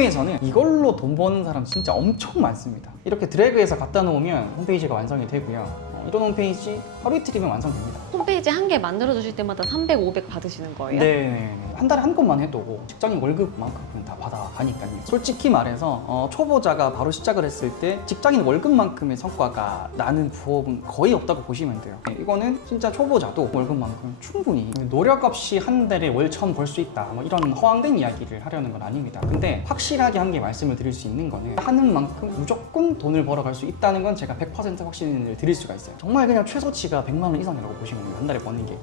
해외에서는 이걸로 돈 버는 사람 진짜 엄청 많습니다. 이렇게 드래그해서 갖다 놓으면 홈페이지가 완성이 되고요. 이런 홈페이지 하루 이틀이면 완성됩니다. 홈페이지 한 개 만들어 주실 때마다 300, 500 받으시는 거예요? 네, 한 달에 한 건만 해도 직장인 월급만큼은 다 받아가니까요. 솔직히 말해서 초보자가 바로 시작을 했을 때 직장인 월급만큼의 성과가 나는 부업은 거의 없다고 보시면 돼요. 이거는 진짜 초보자도 월급만큼 충분히 노력 없이 한 달에 월 1,000 벌 수 있다, 뭐 이런 허황된 이야기를 하려는 건 아닙니다. 근데 확실하게 한 개 말씀을 드릴 수 있는 거는 하는 만큼 무조건 돈을 벌어갈 수 있다는 건 제가 100% 확신을 드릴 수가 있어요. 정말 그냥 최소치가 100만 원 이상이라고 보시면 돼요. 한 달에 버는 게.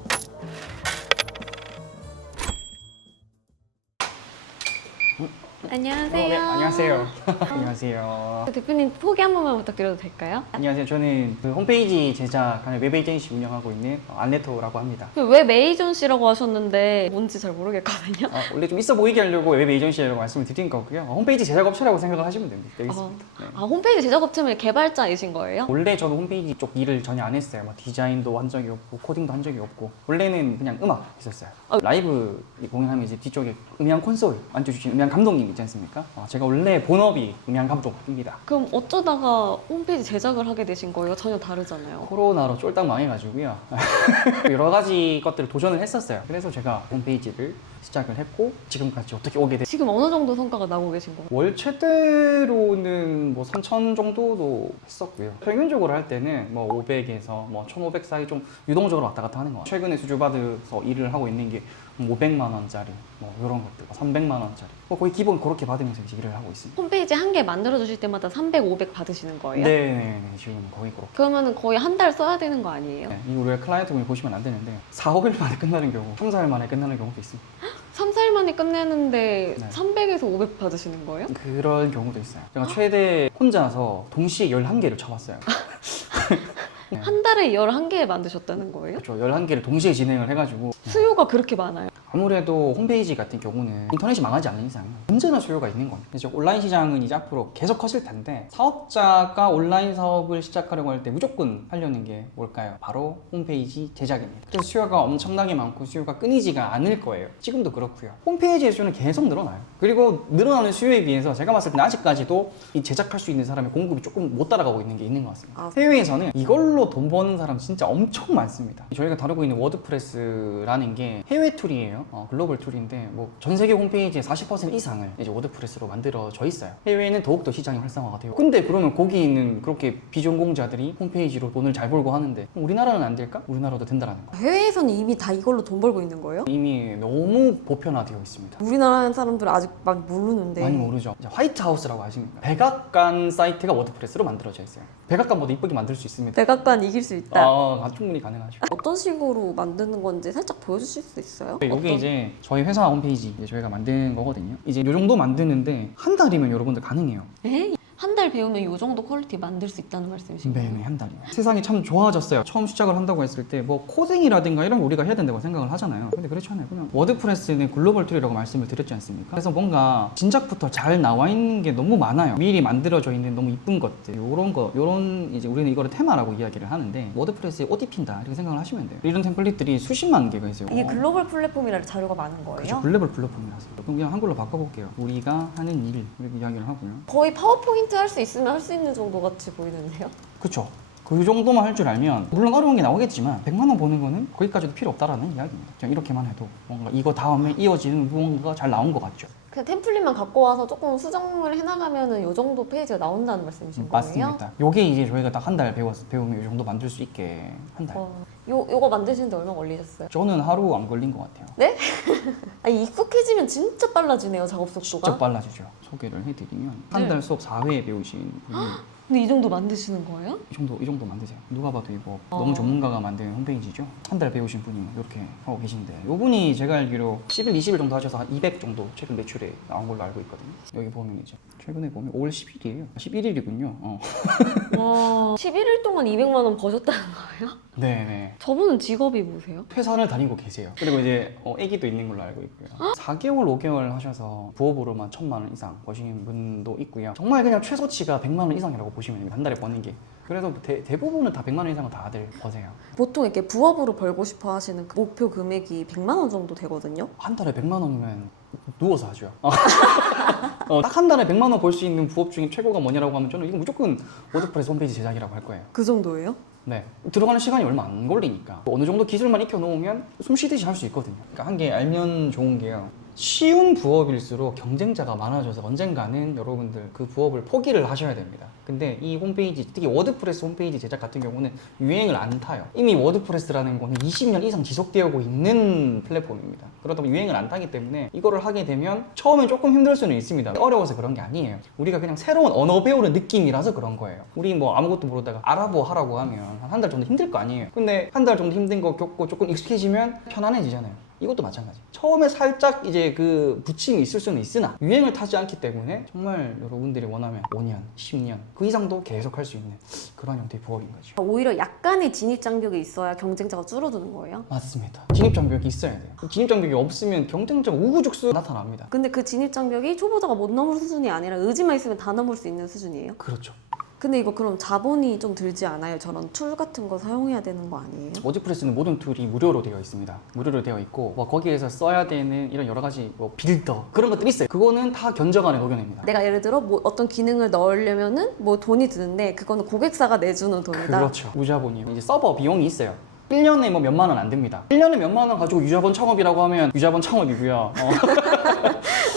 안녕하세요. 네, 안녕하세요. 안녕하세요. 대표님 소개 한 번만 부탁드려도 될까요? 안녕하세요. 저는 그 홈페이지 제작하는 웹 에이전시 운영하고 있는 안네토라고 합니다. 웹 에이전시라고 하셨는데 뭔지 잘 모르겠거든요. 원래 좀 있어 보이게 하려고 웹 에이전시라고 말씀을 드린 거고요. 홈페이지 제작업체라고 생각을 하시면 됩니다. 여기 있습니다. 네. 홈페이지 제작업체면 개발자이신 거예요? 원래 저는 홈페이지 쪽 일을 전혀 안 했어요. 뭐 디자인도 한 적이 없고 코딩도 한 적이 없고 원래는 그냥 음악 했었어요. 라이브 공연하면 이제 뒤쪽에 음향 콘솔 앉혀주신 음향 감독님 있지 않습니까? 제가 원래 본업이 음향 감독입니다. 그럼 어쩌다가 홈페이지 제작을 하게 되신 거예요? 전혀 다르잖아요. 코로나로 쫄딱 망해가지고요. 여러 가지 것들을 도전을 했었어요. 그래서 제가 홈페이지를 시작을 했고 지금까지 어떻게 오게 됐어요. 지금 어느 정도 성과가 나고 계신 거예요? 월 최대로는 뭐 3,000 정도도 했었고요. 평균적으로 할 때는 뭐 500에서 뭐 1,500 사이 좀 유동적으로 왔다 갔다 하는 것 같아요. 최근에 수주받아서 일을 하고 있는 게 500만 원짜리 뭐 이런 것들, 300만 원짜리 뭐 거의 기본 그렇게 받으면서 이제 일을 하고 있습니다. 홈페이지 한 개 만들어 주실 때마다 300, 500 받으시는 거예요? 네, 지금 거의 그렇게. 그러면 거의 한 달 써야 되는 거 아니에요? 네, 이거 왜 클라이언트분이 보시면 안 되는데 4, 5일 만에 끝나는 경우, 3, 4일 만에 끝나는 경우도 있습니다. 3, 4일 만에 끝내는데 네. 300에서 500 받으시는 거예요? 그런 경우도 있어요. 제가 최대 혼자서 동시에 11개를 쳐봤어요. 네. 한 달에 11개 만드셨다는 거예요? 그렇죠. 11개를 동시에 진행을 해가지고 수요가 그렇게 많아요? 아무래도 홈페이지 같은 경우는 인터넷이 망하지 않는 이상 언제나 수요가 있는 겁니다. 이제 온라인 시장은 이제 앞으로 계속 커질 텐데 사업자가 온라인 사업을 시작하려고 할 때 무조건 하려는 게 뭘까요? 바로 홈페이지 제작입니다. 그래서 수요가 엄청나게 많고 수요가 끊이지가 않을 거예요. 지금도 그렇고요. 홈페이지의 수요는 계속 늘어나요. 그리고 늘어나는 수요에 비해서 제가 봤을 때는 아직까지도 이 제작할 수 있는 사람의 공급이 조금 못 따라가고 있는 게 있는 것 같습니다. 해외에서는 이걸로 돈 버는 사람 진짜 엄청 많습니다. 저희가 다루고 있는 워드프레스라는 게 해외 툴이에요. 글로벌 툴인데 뭐 전 세계 홈페이지의 40% 이상을 이제 워드프레스로 만들어져 있어요. 해외에는 더욱더 시장이 활성화가 돼요. 근데 그러면 거기 있는 그렇게 비전공자들이 홈페이지로 돈을 잘 벌고 하는데 우리나라는 안 될까? 우리나라도 된다라는 거. 해외에서는 이미 다 이걸로 돈 벌고 있는 거예요? 이미 너무 보편화되어 있습니다. 우리나라 사람들은 아직 막 모르는데. 많이 모르죠. 이제 화이트하우스라고 아십니까? 백악관 사이트가 워드프레스로 만들어져 있어요. 백악관보다 이쁘게 만들 수 있습니다. 백악관 이길 수 있다. 충분히 가능하죠. 어떤 식으로 만드는 건지 살짝 보여주실 수 있어요? 이게 이제 저희 회사 홈페이지 이제 저희가 만든 거거든요. 이제 이 정도 만드는데 한 달이면 여러분들 가능해요. 에? 한 달 배우면 이 정도 퀄리티 만들 수 있다는 말씀이신 거예요? 네네, 한 달이요. 세상이 참 좋아졌어요. 처음 시작을 한다고 했을 때 뭐 코딩이라든가 이런 거 우리가 해야 된다고 생각을 하잖아요. 근데 그렇지 않아요. 그냥 워드프레스는 글로벌 툴이라고 말씀을 드렸지 않습니까? 그래서 뭔가 진작부터 잘 나와 있는 게 너무 많아요. 미리 만들어져 있는 너무 이쁜 것들, 요런 이제 우리는 이거를 테마라고 이야기를 하는데 워드프레스에 옷 입힌다 이렇게 생각을 하시면 돼요. 이런 템플릿들이 수십만 개가 있어요. 이게 글로벌 플랫폼이라 자료가 많은 거예요? 그렇죠. 글로벌 플랫폼이라서. 그럼 그냥 한글로 바꿔볼게요. 우리가 하는 일 이렇게 이야기를 하고요. 거의 파워포인트 할 수 있으면 할 수 있는 정도 같이 보이는데요? 그렇죠. 그 정도만 할 줄 알면 물론 어려운 게 나오겠지만 100만 원 버는 거는 거기까지도 필요 없다라는 이야기입니다. 그냥 이렇게만 해도 뭔가 이거 다음에 이어지는 무언가가 잘 나온 것 같죠. 그냥 템플릿만 갖고 와서 조금 수정을 해나가면 이 정도 페이지가 나온다는 말씀이신 거예요? 맞습니다. 요게 이제 저희가 딱 한 달 배우면 이 정도 만들 수 있게 한 달. 요거 만드시는데 얼마 걸리셨어요? 저는 하루 안 걸린 것 같아요. 아니 익숙해지면 진짜 빨라지네요, 작업 속도가. 진짜 빨라지죠. 소개를 해드리면 한 달 수업 4회 배우신 분이 근데 이 정도 만드시는 거예요? 이 정도 만드세요. 누가 봐도 이거 너무 전문가가 만든 홈페이지죠. 한 달 배우신 분이 이렇게 하고 계신데 이분이 제가 알기로 10일, 20일 정도 하셔서 한 200 정도 최근 매출에 나온 걸로 알고 있거든요. 여기 보면 이제 최근에 보면 5월 10일이에요. 11일이군요. 와, 11일 동안 200만 원 버셨다는 거예요? 네네. 저분은 직업이 뭐세요? 회사를 다니고 계세요. 그리고 이제 아기도 있는 걸로 알고 있고요. 4개월, 5개월 하셔서 부업으로만 1,000만 원 이상 버시는 분도 있고요. 정말 그냥 최소치가 100만 원 이상이라고 보시면 됩니다. 한 달에 버는 게. 그래서 대부분은 다 100만 원 이상은 다들 버세요. 보통 이렇게 부업으로 벌고 싶어 하시는 그 목표 금액이 100만 원 정도 되거든요? 한 달에 100만 원이면 누워서 하죠. 딱 한 달에 100만 원 벌 수 있는 부업 중에 최고가 뭐냐라고 하면 저는 이거 무조건 워드프레스 홈페이지 제작이라고 할 거예요. 그 정도예요? 네, 들어가는 시간이 얼마 안 걸리니까 어느 정도 기술만 익혀놓으면 숨 쉬듯이 할 수 있거든요. 그러니까 한 개 알면 좋은 게요. 쉬운 부업일수록 경쟁자가 많아져서 언젠가는 여러분들 그 부업을 포기를 하셔야 됩니다. 근데 이 홈페이지, 특히 워드프레스 홈페이지 제작 같은 경우는 유행을 안 타요. 이미 워드프레스라는 거는 20년 이상 지속되고 있는 플랫폼입니다. 그러다 보니 유행을 안 타기 때문에 이거를 하게 되면 처음엔 조금 힘들 수는 있습니다. 어려워서 그런 게 아니에요. 우리가 그냥 새로운 언어 배우는 느낌이라서 그런 거예요. 우리 뭐 아무것도 모르다가 아랍어 하라고 하면 한 달 정도 힘들 거 아니에요. 근데 한 달 정도 힘든 거 겪고 조금 익숙해지면 편안해지잖아요. 이것도 마찬가지. 처음에 살짝 이제 그 부침이 있을 수는 있으나 유행을 타지 않기 때문에 정말 여러분들이 원하면 5년, 10년 그 이상도 계속 할 수 있는 그런 형태의 부업인 거죠. 오히려 약간의 진입 장벽이 있어야 경쟁자가 줄어드는 거예요? 맞습니다. 진입 장벽이 있어야 돼요. 진입 장벽이 없으면 경쟁자가 우후죽순 나타납니다. 근데 그 진입 장벽이 초보자가 못 넘을 수준이 아니라 의지만 있으면 다 넘을 수 있는 수준이에요? 그렇죠. 근데 이거 그럼 자본이 좀 들지 않아요? 저런 툴 같은 거 사용해야 되는 거 아니에요? 워드프레스는 모든 툴이 무료로 되어 있습니다. 무료로 되어 있고 뭐 거기에서 써야 되는 이런 여러 가지 뭐 빌더 그런 것들이 있어요. 그거는 다 견적 안에 녹여냅니다. 내가 예를 들어 뭐 어떤 기능을 넣으려면은 뭐 돈이 드는데 그거는 고객사가 내주는 돈이다. 그렇죠. 유자본이요. 이제 서버 비용이 있어요. 1년에 뭐 몇만 원 안 듭니다. 1년에 몇만 원 가지고 유자본 창업이라고 하면 유자본 창업이고요.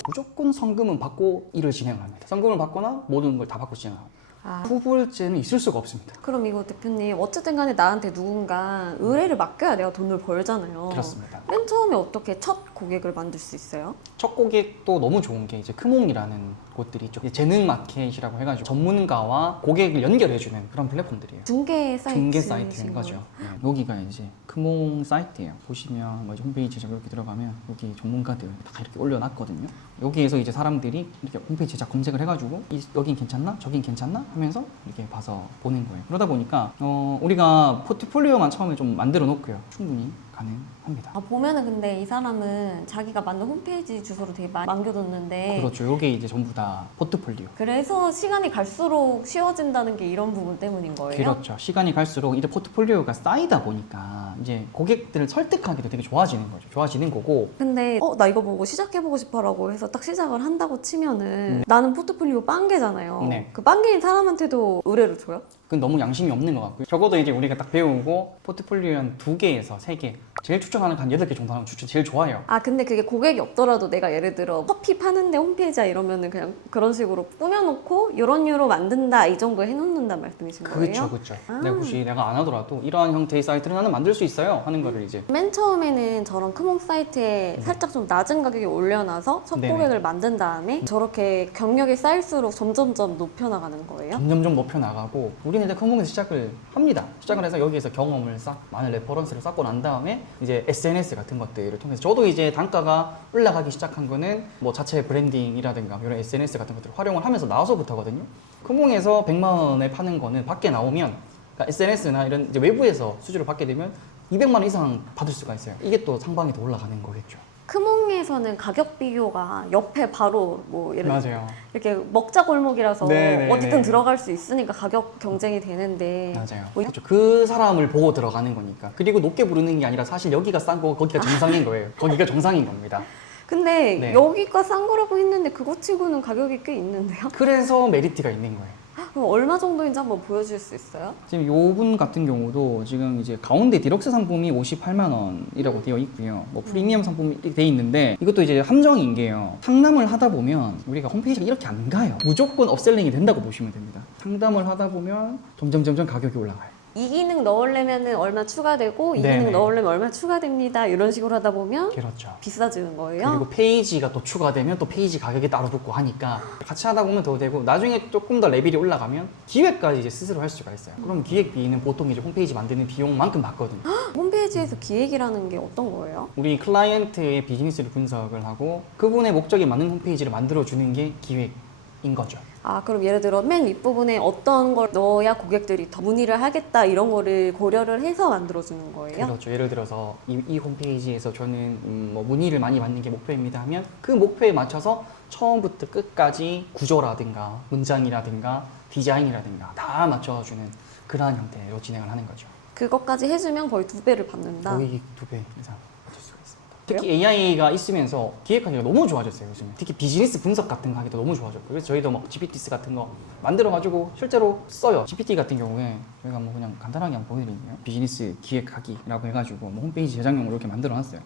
무조건 성금은 받고 일을 진행합니다. 성금을 받거나 모든 걸 다 받고 진행합니다. 아, 후불제는 있을 수가 없습니다. 그럼 이거 대표님 어쨌든 간에 나한테 누군가 의뢰를 맡겨야 내가 돈을 벌잖아요. 그렇습니다. 맨 처음에 어떻게 첫 고객을 만들 수 있어요? 첫 고객도 너무 좋은 게 이제 크몽이라는 곳들이 있죠. 이제 재능 마켓이라고 해가지고 전문가와 고객을 연결해주는 그런 플랫폼들이에요. 중개 사이트. 중개 사이트인 거죠. 네. 여기가 이제 크몽 사이트예요. 보시면 뭐 이제 홈페이지 제작 이렇게 들어가면 여기 전문가들 다 이렇게 올려놨거든요. 여기에서 이제 사람들이 이렇게 홈페이지 제작 검색을 해가지고 여긴 괜찮나? 저긴 괜찮나? 하면서 이렇게 봐서 보는 거예요. 그러다 보니까 우리가 포트폴리오만 처음에 좀 만들어 놓고요. 충분히 가능합니다. 아, 보면은 근데 이 사람은 자기가 만든 홈페이지 주소를 되게 많이 남겨뒀는데 그렇죠. 이게 이제 전부 다 포트폴리오. 그래서 시간이 갈수록 쉬워진다는 게 이런 부분 때문인 거예요? 그렇죠. 시간이 갈수록 이제 포트폴리오가 쌓이다 보니까 이제 고객들을 설득하기도 되게 좋아지는 거죠. 좋아지는 거고. 근데 나 이거 보고 시작해보고 싶어라고 해서 딱 시작을 한다고 치면은 나는 포트폴리오 빵개잖아요. 네. 그 빵개인 사람한테도 의뢰를 줘요? 그건 너무 양심이 없는 것 같고요. 적어도 이제 우리가 딱 배우고 포트폴리오 한 2개에서 3개 제일 추천하는 한 8개 정도 하면 추천 제일 좋아요. 아 근데 그게 고객이 없더라도 내가 예를 들어 커피 파는데 홈페이지야 이러면은 그냥 그런 식으로 꾸며놓고 요런 유로 만든다 이 정도 해놓는단 말씀이신 거예요? 그렇죠, 그렇죠. 굳이 내가 안 하더라도 이러한 형태의 사이트를 나는 만들 수 있어요 하는 거를 이제 맨 처음에는 저런 크몽 사이트에 살짝 좀 낮은 가격에 올려놔서 첫 네네. 고객을 만든 다음에 저렇게 경력이 쌓일수록 점점점 높여나가는 거예요? 점점점 높여 나가고 우리는 일단 크몽에서 시작을 합니다. 시작을 해서 여기에서 경험을 많은 레퍼런스를 쌓고 난 다음에 이제 SNS 같은 것들을 통해서 저도 이제 단가가 올라가기 시작한 거는 뭐 자체 브랜딩이라든가 이런 SNS 같은 것들을 활용을 하면서 나와서부터거든요. 크몽에서 100만 원에 파는 거는 밖에 나오면 그러니까 SNS나 이런 이제 외부에서 수주를 받게 되면 200만 원 이상 받을 수가 있어요. 이게 또 상방이 더 올라가는 거겠죠. 크몽에서는 가격 비교가 옆에 바로 뭐 예를 들어 맞아요. 이렇게 먹자 골목이라서 네네네. 어쨌든 들어갈 수 있으니까 가격 경쟁이 되는데 맞아요. 뭐 그렇죠. 그 사람을 보고 들어가는 거니까. 그리고 높게 부르는 게 아니라 사실 여기가 싼 거고 거기가 정상인 거예요. 거기가 정상인 겁니다. 근데 네. 여기가 싼 거라고 했는데 그거 치고는 가격이 꽤 있는데요? 그래서 메리트가 있는 거예요. 그럼 얼마 정도인지 한번 보여줄 수 있어요? 지금 요분 같은 경우도 지금 이제 가운데 디럭스 상품이 58만 원이라고 되어 있고요. 뭐 프리미엄 상품이 이렇게 되어 있는데 이것도 이제 함정인 게요. 상담을 하다 보면 우리가 홈페이지가 이렇게 안 가요. 무조건 업셀링이 된다고 보시면 됩니다. 상담을 하다 보면 점점 가격이 올라가요. 이 기능 넣으려면 얼마 추가되고 이 네네. 기능 넣으려면 얼마 추가됩니다. 이런 식으로 하다 보면 그렇죠. 비싸지는 거예요? 그리고 페이지가 또 추가되면 또 페이지 가격이 따로 붙고 하니까 같이 하다 보면 더 되고 나중에 조금 더 레벨이 올라가면 기획까지 이제 스스로 할 수가 있어요. 그럼 기획비는 보통 이제 홈페이지 만드는 비용만큼 받거든요. 홈페이지에서 기획이라는 게 어떤 거예요? 우리 클라이언트의 비즈니스를 분석을 하고 그분의 목적에 맞는 홈페이지를 만들어주는 게 기획인 거죠. 아 그럼 예를 들어 맨 윗부분에 어떤 걸 넣어야 고객들이 더 문의를 하겠다 이런 거를 고려를 해서 만들어주는 거예요? 그렇죠. 예를 들어서 이 홈페이지에서 저는 뭐 문의를 많이 받는 게 목표입니다 하면 그 목표에 맞춰서 처음부터 끝까지 구조라든가 문장이라든가 디자인이라든가 다 맞춰주는 그러한 형태로 진행을 하는 거죠. 그것까지 해주면 거의 2배를 받는다? 거의 2배 이상 받을 수가 있습니다. 특히 AI가 있으면서 기획하기가 너무 좋아졌어요 요즘에. 특히 비즈니스 분석 같은 거 하기도 너무 좋아졌고, 그래서 저희도 막 GPTs 같은 거 만들어가지고 실제로 써요. GPT 같은 경우에 저희가 뭐 그냥 간단하게 한번 보여드릴게요. 비즈니스 기획하기라고 해가지고 뭐 홈페이지 제작용으로 이렇게 만들어놨어요.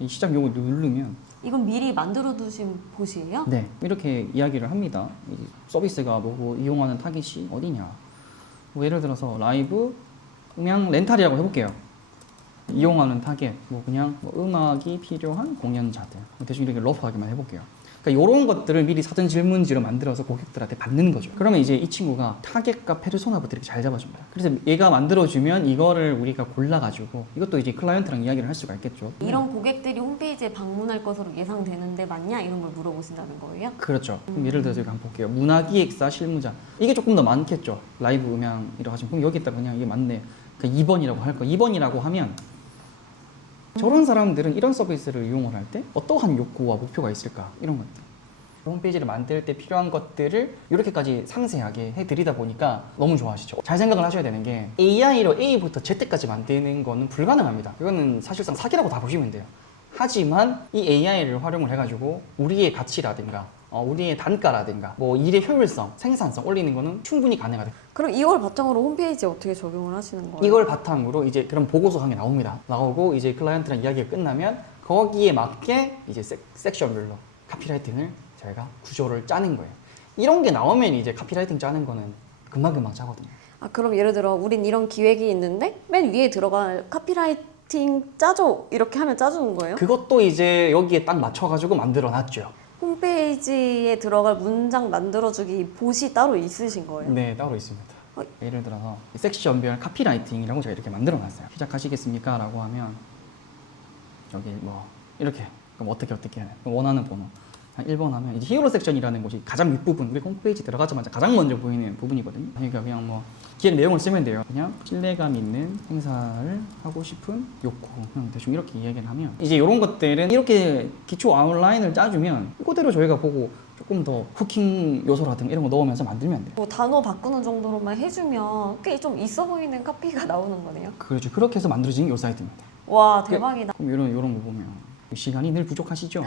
이 시작 요거 누르면 이건 미리 만들어 두신 봇이에요? 네 이렇게 이야기를 합니다. 이 서비스가 뭐고 이용하는 타깃이 어디냐. 뭐 예를 들어서 라이브 음향 렌탈이라고 해볼게요. 이용하는 타겟, 뭐 그냥 뭐 음악이 필요한 공연자들, 대충 이렇게 러프하게만 해볼게요. 그러니까 이런 것들을 미리 사전 질문지로 만들어서 고객들한테 받는 거죠. 그러면 이제 이 친구가 타겟과 페르소나부터 이렇게 잘 잡아줍니다. 그래서 얘가 만들어주면 이거를 우리가 골라가지고 이것도 이제 클라이언트랑 이야기를 할 수가 있겠죠. 이런 고객들이 홈페이지에 방문할 것으로 예상되는데 맞냐? 이런 걸 물어보신다는 거예요? 그렇죠. 그럼 예를 들어서 이거 한번 볼게요. 문화기획사 실무자. 이게 조금 더 많겠죠. 라이브 음향이라고 하시면. 그럼 여기다 그냥 이게 맞네. 그러니까 2번이라고 할 거. 2번이라고 하면 저런 사람들은 이런 서비스를 이용을 할 때 어떠한 욕구와 목표가 있을까? 이런 것들. 홈페이지를 만들 때 필요한 것들을 이렇게까지 상세하게 해드리다 보니까 너무 좋아하시죠. 잘 생각을 하셔야 되는 게 AI로 A부터 Z까지 만드는 거는 불가능합니다. 이거는 사실상 사기라고 다 보시면 돼요. 하지만 이 AI를 활용을 해가지고 우리의 가치라든가 우리의 단가라든가 뭐 일의 효율성, 생산성 올리는 거는 충분히 가능하다. 그럼 이걸 바탕으로 홈페이지에 어떻게 적용을 하시는 거예요? 이걸 바탕으로 이제 그런 보고서 한 게 나옵니다. 나오고 이제 클라이언트랑 이야기가 끝나면 거기에 맞게 이제 섹션별로 카피라이팅을 저희가 구조를 짜는 거예요. 이런 게 나오면 이제 카피라이팅 짜는 거는 금방금방 짜거든요. 아, 그럼 예를 들어 우린 이런 기획이 있는데 맨 위에 들어갈 카피라이팅 짜줘 이렇게 하면 짜주는 거예요? 그것도 이제 여기에 딱 맞춰가지고 만들어 놨죠. 홈페이지에 들어갈 문장 만들어주기 봇이 따로 있으신 거예요? 네, 따로 있습니다. 예를 들어서 섹션별 카피라이팅이라고 제가 이렇게 만들어 놨어요. 시작하시겠습니까? 라고 하면 여기 뭐 이렇게 그럼 어떻게 해야 돼요? 원하는 번호 한 1번 하면 이제 히어로 섹션이라는 곳이 가장 윗부분, 우리 홈페이지 들어가자마자 가장 먼저 보이는 부분이거든요. 그러니까 그냥 뭐 기획 내용을 쓰면 돼요. 그냥 신뢰감 있는 행사를 하고 싶은 욕구, 그냥 대충 이렇게 이야기를 하면 이제 이런 것들은 이렇게 기초 아웃라인을 짜주면 이거대로 저희가 보고 조금 더 후킹 요소라든가 이런 거 넣으면서 만들면 돼요. 뭐 단어 바꾸는 정도로만 해주면 꽤 좀 있어 보이는 카피가 나오는 거네요. 그렇죠. 그렇게 해서 만들어진 게 이 사이트입니다. 와 대박이다. 그럼 이런 거 보면 시간이 늘 부족하시죠?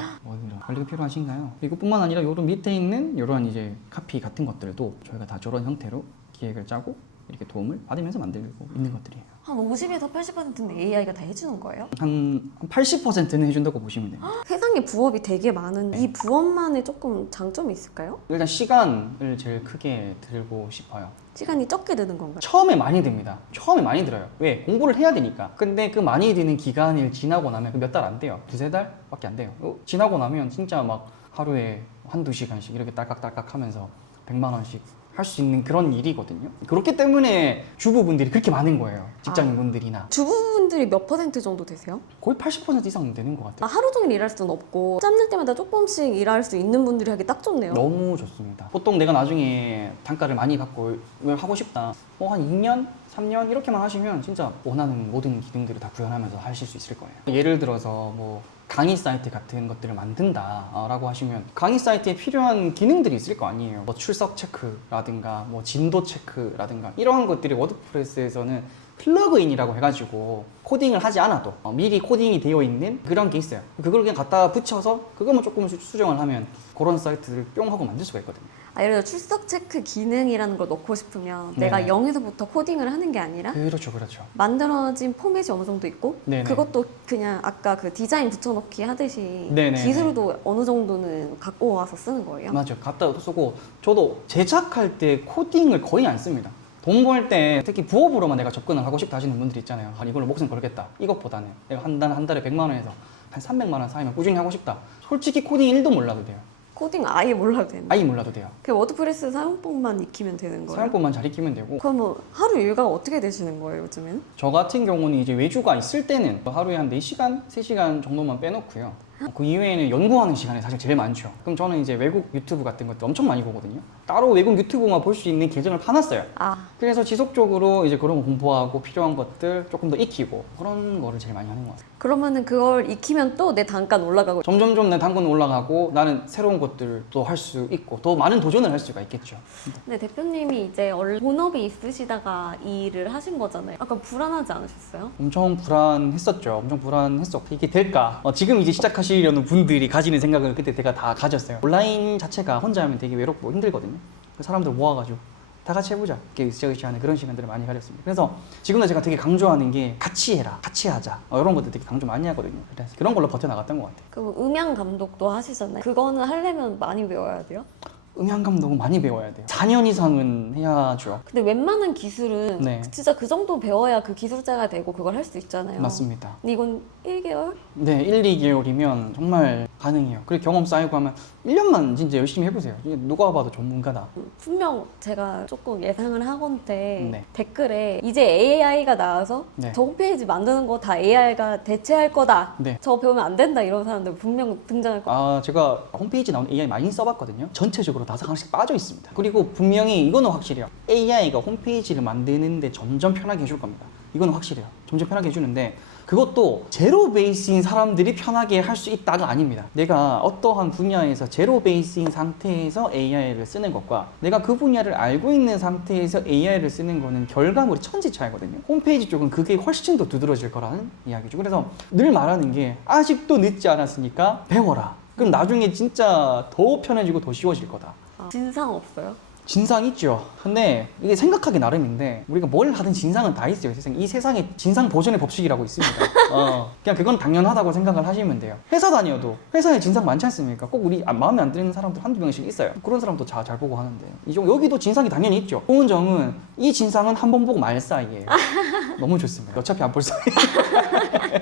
관리가 필요하신가요? 이것뿐만 아니라 요런 밑에 있는 이런 이제 카피 같은 것들도 저희가 다 저런 형태로 기획을 짜고 이렇게 도움을 받으면서 만들고 있는 것들이에요. 한 50에서 80%는 AI가 다 해주는 거예요? 한 80%는 해준다고 보시면 돼요. 세상에 부업이 되게 많은 네. 이 부업만의 조금 장점이 있을까요? 일단 시간을 제일 크게 들고 싶어요. 시간이 적게 드는 건가요? 처음에 많이 듭니다. 처음에 많이 들어요. 왜? 공부를 해야 되니까. 근데 그 많이 드는 기간을 지나고 나면 몇 달 안 돼요. 두세 달밖에 안 돼요. 지나고 나면 진짜 막 하루에 한두 시간씩 이렇게 딸깍딸깍 하면서 100만 원씩 할 수 있는 그런 일이거든요. 그렇기 때문에 주부분들이 그렇게 많은 거예요. 직장인분들이나. 주부분들이 몇 퍼센트 정도 되세요? 거의 80% 이상 되는 것 같아요. 하루 종일 일할 수는 없고 짬날 때마다 조금씩 일할 수 있는 분들이 하기 딱 좋네요. 너무 좋습니다. 보통 내가 나중에 단가를 많이 받고 하고 싶다. 한 2년, 3년 이렇게만 하시면 진짜 원하는 모든 기능들을 다 구현하면서 하실 수 있을 거예요. 예를 들어서 뭐 강의 사이트 같은 것들을 만든다라고 하시면 강의 사이트에 필요한 기능들이 있을 거 아니에요. 뭐 출석 체크라든가 뭐 진도 체크라든가 이러한 것들이 워드프레스에서는 플러그인이라고 해가지고 코딩을 하지 않아도 미리 코딩이 되어 있는 그런 게 있어요. 그걸 그냥 갖다 붙여서 그것만 조금 수정을 하면 그런 사이트를 뿅 하고 만들 수가 있거든요. 예를 들어 출석 체크 기능이라는 걸 넣고 싶으면 네네. 내가 0에서부터 코딩을 하는 게 아니라 그렇죠, 그렇죠. 만들어진 포맷이 어느 정도 있고 네네. 그것도 그냥 아까 그 디자인 붙여넣기 하듯이 네네네. 기술도 어느 정도는 갖고 와서 쓰는 거예요? 맞아요. 갖다 쓰고 저도 제작할 때 코딩을 거의 안 씁니다. 돈 벌 때 특히 부업으로만 내가 접근을 하고 싶다 하시는 분들 있잖아요. 이걸로 목숨 걸겠다. 이것보다는 내가 한 달에 100만 원에서 한 300만 원 사이면 꾸준히 하고 싶다. 솔직히 코딩 1도 몰라도 돼요. 코딩 아예 몰라도 되는 아예 몰라도 돼요. 그 워드프레스 사용법만 익히면 되는 거예요? 사용법만 잘 익히면 되고 그럼 뭐 하루 일과가 어떻게 되시는 거예요 요즘엔? 저 같은 경우는 이제 외주가 있을 때는 하루에 한 4시간, 3시간 정도만 빼놓고요. 그 이외에는 연구하는 시간이 사실 제일 많죠. 그럼 저는 이제 외국 유튜브 같은 것도 엄청 많이 보거든요. 따로 외국 유튜브만 볼 수 있는 계정을 파놨어요. 그래서 지속적으로 이제 그런 거 공부하고 필요한 것들 조금 더 익히고 그런 거를 제일 많이 하는 것 같아요. 그러면은 그걸 익히면 또 내 단가는 올라가고. 점점점 내 단계는 올라가고 나는 새로운 것들도 할 수 있고 더 많은 도전을 할 수가 있겠죠. 근데 대표님이 이제 원래 본업이 있으시다가 이 일을 하신 거잖아요. 약간 불안하지 않으셨어요? 엄청 불안했었죠. 엄청 불안했었고 이게 될까? 지금 이제 시작하시려는 분들이 가지는 생각을 그때 제가 다 가졌어요. 온라인 자체가 혼자 하면 되게 외롭고 힘들거든요. 그 사람들 모아가지고 다 같이 해보자 이렇게 으쌰으쌰하는 그런 시간들을 많이 가졌습니다. 그래서 지금도 제가 되게 강조하는 게 같이 해라, 같이 하자 이런 것들 되게 강조 많이 하거든요. 그래서 그런 걸로 버텨나갔던 것 같아요. 그럼 음향 감독도 하시잖아요. 그거는 하려면 많이 배워야 돼요? 음향 감독은 많이 배워야 돼요. 4년 이상은 해야죠. 근데 웬만한 기술은 네. 진짜 그 정도 배워야 그 기술자가 되고 그걸 할 수 있잖아요. 맞습니다. 근데 이건 1개월? 네, 1, 2개월이면 정말 가능해요. 그리고 경험 쌓이고 하면 1년만 진짜 열심히 해보세요. 누가 봐도 전문가다. 분명 제가 조금 예상을 하건데 네. 댓글에 이제 AI가 나와서 네. 저 홈페이지 만드는 거 다 AI가 대체할 거다. 네. 저 배우면 안 된다 이런 사람들 분명 등장할 거. 제가 홈페이지 나오는 AI 많이 써봤거든요. 전체적으로 다섯 강씩 빠져 있습니다. 그리고 분명히 이거는 확실해요. AI가 홈페이지를 만드는데 점점 편하게 해줄 겁니다. 이거는 확실해요. 점점 편하게 해주는데 그것도 제로 베이스인 사람들이 편하게 할 수 있다가 아닙니다. 내가 어떠한 분야에서 제로 베이스인 상태에서 AI를 쓰는 것과 내가 그 분야를 알고 있는 상태에서 AI를 쓰는 거는 결과물이 천지 차이거든요. 홈페이지 쪽은 그게 훨씬 더 두드러질 거라는 이야기죠. 그래서 늘 말하는 게 아직도 늦지 않았으니까 배워라. 그럼 나중에 진짜 더 편해지고 더 쉬워질 거다. 진상 없어요? 진상 있죠. 근데 이게 생각하기 나름인데 우리가 뭘 하든 진상은 다 있어요. 이 세상에 진상 보존의 법칙이라고 있습니다. 그냥 그건 당연하다고 생각을 하시면 돼요. 회사 다녀도 회사에 진상 많지 않습니까? 꼭 우리 마음에 안 드는 사람들 한두 명씩 있어요. 그런 사람도 잘 보고 하는데 여기도 진상이 당연히 있죠. 좋은 점은 이 진상은 한 번 보고 말 사이예요. 너무 좋습니다. 어차피 안 볼 사이.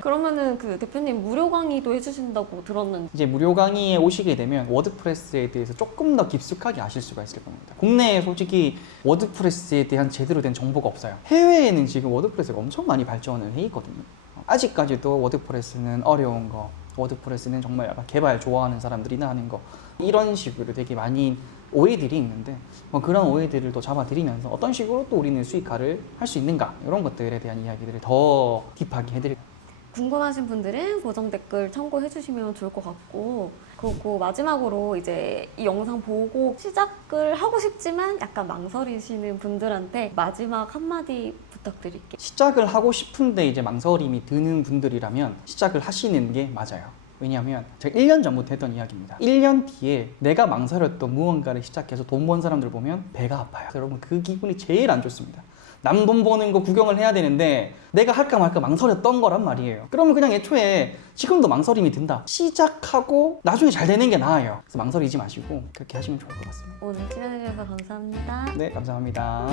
그러면은 그 대표님 무료 강의도 해주신다고 들었는데 이제 무료 강의에 오시게 되면 워드프레스에 대해서 조금 더 깊숙하게 아실 수가 있을 겁니다. 국내에 솔직히 워드프레스에 대한 제대로 된 정보가 없어요. 해외에는 지금 워드프레스가 엄청 많이 발전을 해 있거든요. 아직까지도 워드프레스는 어려운 거, 워드프레스는 정말 약간 개발 좋아하는 사람들이나 하는 거 이런 식으로 되게 많이 오해들이 있는데 그런 오해들을 또 잡아드리면서 어떤 식으로 또 우리는 수익화를 할 수 있는가 이런 것들에 대한 이야기들을 더 딥하게 해드릴게요. 궁금하신 분들은 고정 댓글 참고해 주시면 좋을 것 같고 그리고 마지막으로 이제 이 영상 보고 시작을 하고 싶지만 약간 망설이시는 분들한테 마지막 한마디 부탁드릴게요. 시작을 하고 싶은데 이제 망설임이 드는 분들이라면 시작을 하시는 게 맞아요. 왜냐하면 제가 1년 전부터 했던 이야기입니다. 1년 뒤에 내가 망설였던 무언가를 시작해서 돈 번 사람들 보면 배가 아파요. 여러분 그 기분이 제일 안 좋습니다. 남 돈 버는 거 구경을 해야 되는데 내가 할까 말까 망설였던 거란 말이에요. 그러면 그냥 애초에 지금도 망설임이 든다. 시작하고 나중에 잘 되는 게 나아요. 그래서 망설이지 마시고 그렇게 하시면 좋을 것 같습니다. 오늘 출연해 주셔서 감사합니다. 네, 감사합니다.